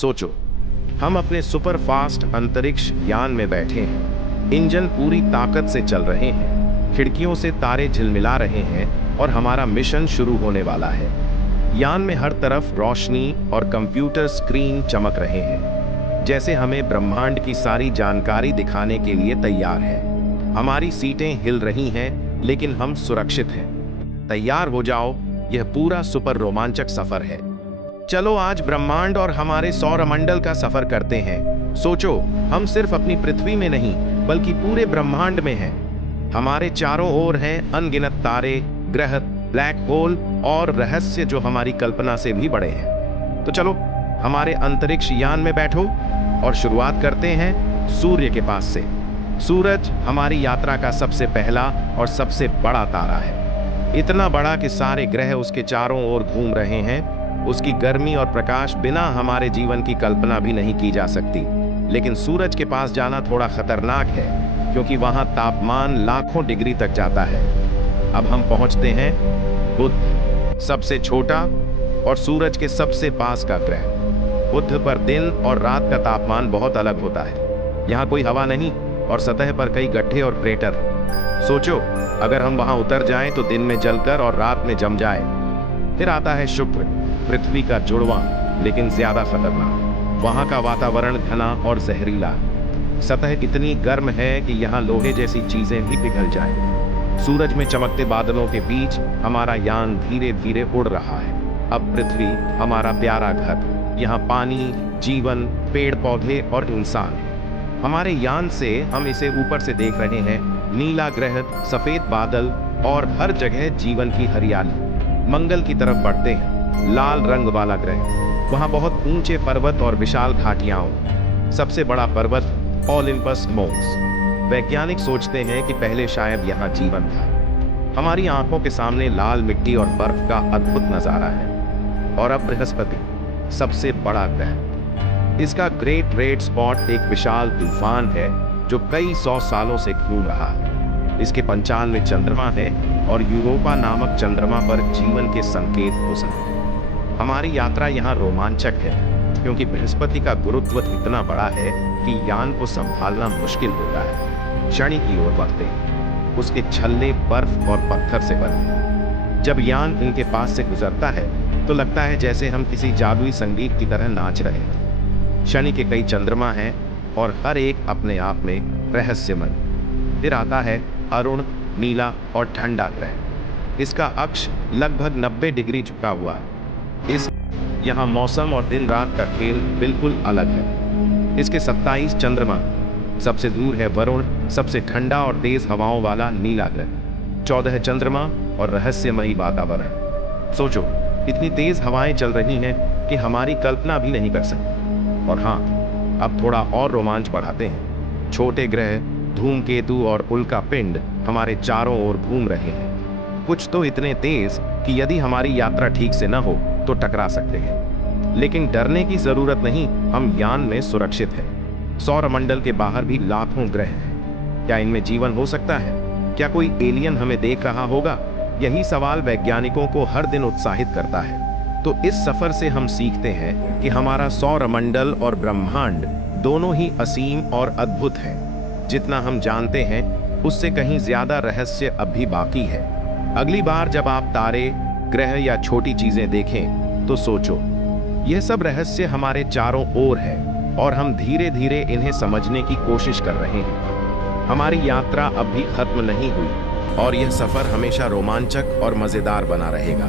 सोचो, हम अपने सुपर फास्ट अंतरिक्ष यान में बैठे हैं, इंजन पूरी ताकत से चल रहे हैं, खिड़कियों से तारे झिलमिला रहे हैं और हमारा मिशन शुरू होने वाला है। यान में हर तरफ रोशनी और कंप्यूटर स्क्रीन चमक रहे हैं, जैसे हमें ब्रह्मांड की सारी जानकारी दिखाने के लिए तैयार है। हमारी सीटें हिल रही हैं, लेकिन हम सुरक्षित हैं। तैयार हो जाओ, यह पूरा सुपर रोमांचक सफर है। चलो आज ब्रह्मांड और हमारे सौरमंडल का सफर करते हैं। सोचो, हम सिर्फ अपनी पृथ्वी में नहीं, बल्कि पूरे ब्रह्मांड में हैं। हमारे चारों ओर हैं अनगिनत तारे, ग्रह, ब्लैक होल और रहस्य जो हमारी कल्पना से भी बड़े हैं। तो चलो हमारे अंतरिक्ष यान में बैठो और शुरुआत करते हैं सूर्य के पास से। सूरज हमारी यात्रा का सबसे पहला और सबसे बड़ा तारा है। इतना बड़ा कि सारे ग्रह उसके चारों ओर घूम रहे हैं। उसकी गर्मी और प्रकाश बिना हमारे जीवन की कल्पना भी नहीं की जा सकती। लेकिन सूरज के पास जाना थोड़ा खतरनाक है, क्योंकि वहां तापमान लाखों डिग्री तक जाता है। अब हम पहुंचते हैं बुध, सबसे छोटा और सूरज के सबसे पास का ग्रह। बुध पर दिन और रात का तापमान बहुत अलग होता है। यहाँ कोई हवा नहीं और सतह पर कई गड्ढे और क्रेटर। सोचो, अगर हम वहां उतर जाएं तो दिन में जलकर और रात में जम जाए। फिर आता है शुक्र, पृथ्वी का जुड़वां लेकिन ज्यादा खतरनाक। वहां का वातावरण घना और जहरीला। सतह इतनी गर्म है कि यहाँ लोहे जैसी चीजें भी पिघल जाएं। सूरज में चमकते बादलों के बीच हमारा यान धीरे धीरे उड़ रहा है। अब पृथ्वी हमारा प्यारा घर। यहाँ पानी, जीवन, पेड़ पौधे और इंसान। हमारे यान से हम इसे ऊपर से देख रहे हैं, नीला ग्रह, सफेद बादल और हर जगह जीवन की हरियाली। मंगल की तरफ बढ़ते हैं, लाल रंग वाला ग्रह। वहां बहुत ऊंचे पर्वत और विशाल घाटियां। सबसे बड़ा पर्वत ओलिम्पस मोन्स। वैज्ञानिक सोचते हैं कि पहले शायद यहाँ जीवन था। हमारी आंखों के सामने लाल मिट्टी और बर्फ का अद्भुत नजारा है। और अब बृहस्पति, सबसे बड़ा ग्रह। इसका ग्रेट रेड स्पॉट एक विशाल तूफान है जो कई 100 सालों से घूम रहा है। इसके 95 चंद्रमा है और यूरोपा नामक चंद्रमा पर जीवन के संकेत हो सकते हैं। हमारी यात्रा यहाँ रोमांचक है, क्योंकि बृहस्पति का गुरुत्व इतना बड़ा है कि यान को संभालना मुश्किल होता है। शनि की ओर बढ़ते हैं, उसके छल्ले बर्फ और पत्थर से बने। जब यान इनके पास से गुजरता है तो लगता है जैसे हम किसी जादुई संगीत की तरह नाच रहे हैं। शनि के कई चंद्रमा हैं और हर एक अपने आप में रहस्यमय। फिर आता है अरुण, नीला और ठंडा ग्रह। इसका अक्ष लगभग 90 डिग्री झुका हुआ है। यहाँ मौसम और दिन रात का खेल बिल्कुल अलग है। इसके 27 चंद्रमा। सबसे दूर है वरुण, सबसे ठंडा और तेज हवाओं वाला नीला ग्रह। 14 चंद्रमा और रहस्यमयी वातावरण। सोचो, इतनी तेज हवाएं चल रही हैं कि हमारी कल्पना भी नहीं कर सकते। और हाँ, अब थोड़ा और रोमांच बढ़ाते हैं। छोटे ग्रह, धूमकेतु और उल्का पिंड हमारे चारों ओर घूम रहे हैं। कुछ तो इतने तेज कि यदि हमारी यात्रा ठीक से न हो तो टकरा सकते हैं। लेकिन डरने की जरूरत नहीं, हम यान में सुरक्षित हैं। सौरमंडल के बाहर भी लाखों ग्रह हैं। क्या इनमें जीवन हो सकता है? क्या कोई एलियन हमें देख रहा होगा? यही सवाल वैज्ञानिकों को हर दिन उत्साहित करता है। तो इस सफर से हम सीखते हैं कि हमारा सौरमंडल और ब्रह्मांड दोनों ही असीम और अद्भुत है। जितना हम जानते हैं उससे कहीं ज्यादा रहस्य अब भी बाकी है। अगली बार जब आप तारे, ग्रह या छोटी चीजें देखें तो सोचो, यह सब रहस्य हमारे चारों ओर है और हम धीरे धीरे इन्हें समझने की कोशिश कर रहे हैं। हमारी यात्रा अब भी खत्म नहीं हुई और यह सफर हमेशा रोमांचक और मजेदार बना रहेगा।